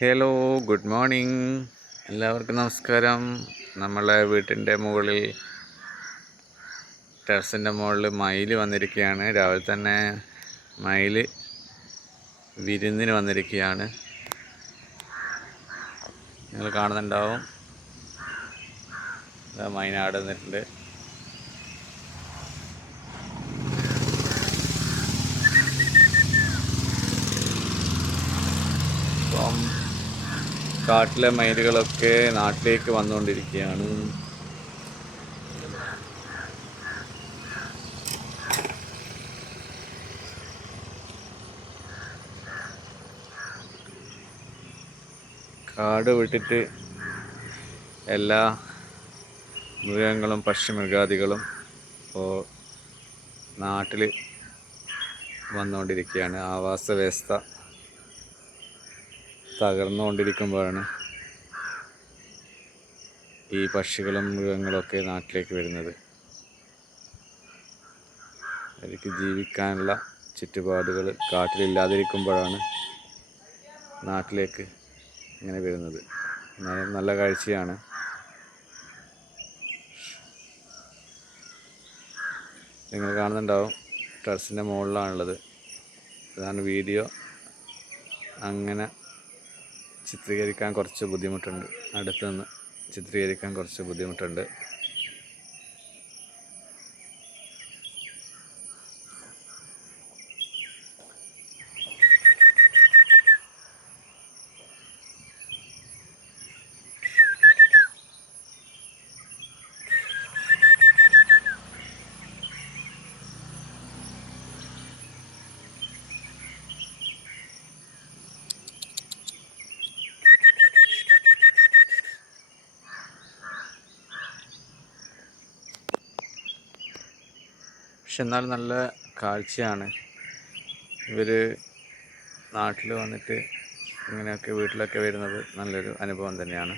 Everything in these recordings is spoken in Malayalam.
ഹലോ ഗുഡ് മോർണിംഗ് എല്ലാവർക്കും നമസ്കാരം. നമ്മളെ വീട്ടിന്റെ മുകളിൽ ടെറസിന്റെ മുകളിൽ മയിൽ വന്നിരിക്കുകയാണ്. രാവിലെ തന്നെ മയിൽ വിരുന്നിന് വന്നിരിക്കുകയാണ്. നിങ്ങൾ കാണുന്നുണ്ടാവും. മൈനാട് നിന്നിട്ടുണ്ട്. കാട്ടിലെ മയിലുകളൊക്കെ നാട്ടിലേക്ക് വന്നുകൊണ്ടിരിക്കുകയാണ്. കാട് വിട്ടിട്ട് എല്ലാ മൃഗങ്ങളും പക്ഷി മൃഗാദികളും ഇപ്പോൾ നാട്ടിൽ വന്നുകൊണ്ടിരിക്കുകയാണ്. ആവാസ വ്യവസ്ഥ തകർന്നുകൊണ്ടിരിക്കുമ്പോഴാണ് ഈ പക്ഷികളും മൃഗങ്ങളൊക്കെ നാട്ടിലേക്ക് വരുന്നത്. അവർക്ക് ജീവിക്കാനുള്ള ചുറ്റുപാടുകൾ കാട്ടിലില്ലാതിരിക്കുമ്പോഴാണ് നാട്ടിലേക്ക് ഇങ്ങനെ വരുന്നത്. നല്ല കാഴ്ചയാണ്. നിങ്ങൾ കാണുന്നുണ്ടാവും ടെറസിന്റെ മുകളിലാണുള്ളത്. അതാണ് വീഡിയോ. അങ്ങനെ ചിത്രീകരിക്കാൻ കുറച്ച് ബുദ്ധിമുട്ടുണ്ട്. അടുത്ത് നിന്ന് ചിത്രീകരിക്കാൻ കുറച്ച് ബുദ്ധിമുട്ടുണ്ട്. പക്ഷെ എന്നാലും നല്ല കാഴ്ചയാണ്. ഇവർ നാട്ടിൽ വന്നിട്ട് ഇങ്ങനെയൊക്കെ വീട്ടിലൊക്കെ വരുന്നത് നല്ലൊരു അനുഭവം തന്നെയാണ്.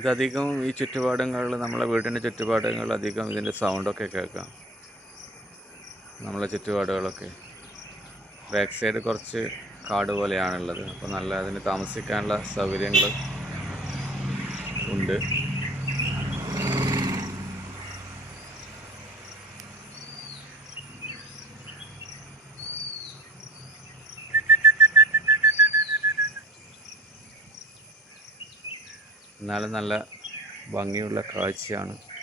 ഇതധികം ഈ ചുറ്റുപാടുകളിൽ നമ്മളെ വീടിന്റെ ചുറ്റുപാടുകളിൽ അധികം ഇതിന്റെ സൗണ്ടൊക്കെ കേൾക്കാം. നമ്മളെ ചുറ്റുപാടുകളൊക്കെ. ബാക്ക് സൈഡ് കുറച്ച് കാട് പോലെയാണുള്ളത്. അപ്പോൾ നല്ല അതിന് താമസിക്കാനുള്ള സൗകര്യങ്ങൾ ഉണ്ട്. എന്നാലും നല്ല ഭംഗിയുള്ള കാഴ്ചയാണ്.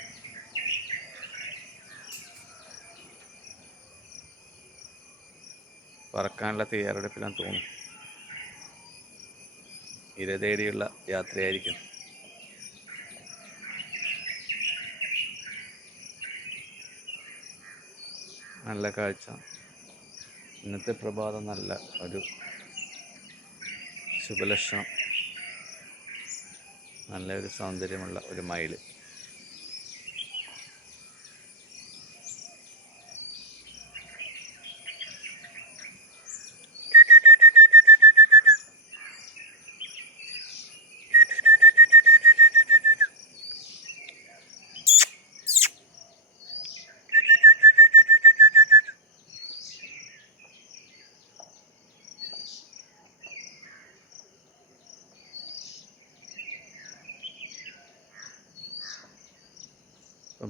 പറക്കാനുള്ള തയ്യാറെടുപ്പിലാണ് തോന്നുന്നു ഇര തേടിയുള്ള യാത്രയായിരിക്കും. നല്ല കാഴ്ച. ഇന്നത്തെ പ്രഭാതം നല്ല ഒരു ശുഭലക്ഷണം. നല്ലൊരു സൗന്ദര്യമുള്ള ഒരു മയിൽ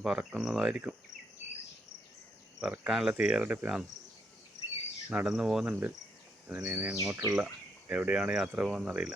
ഇപ്പം പറക്കുന്നതായിരിക്കും. പറക്കാനുള്ള തയ്യാറെടുപ്പിലാണ്. നടന്നു പോകുന്നുണ്ട്. അതിന് ഇനി അങ്ങോട്ടുള്ള എവിടെയാണ് യാത്ര പോകുന്നറിയില്ല.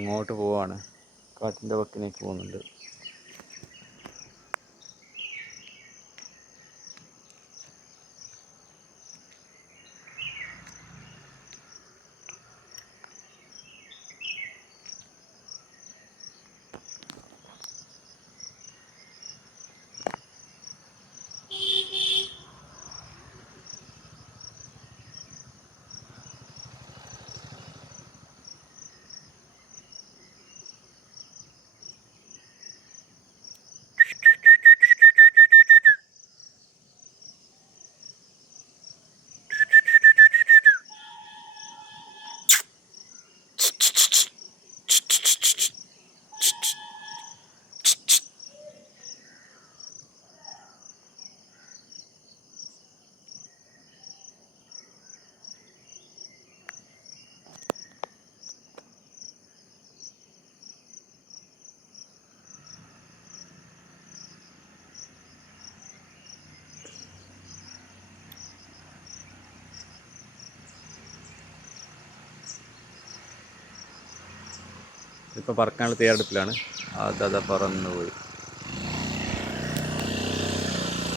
അങ്ങോട്ട് പോവാണ്. കാട്ടിന്റെ വക്കിലേക്ക് പോകുന്നുണ്ട്. ഇപ്പോൾ പറക്കാനുള്ള തയ്യാറെടുപ്പിലാണ്. അതത പറന്നു പോയി